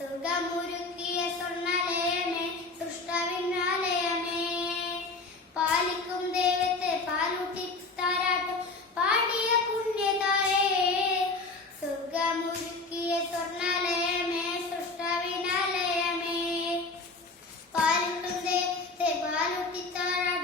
സ്വർണ്ണാലയമേ സൃഷ്ടവിനാലയമേ പാലിട്ടു ദേവത്തെ പാലുട്ടിത്താരാട്ടു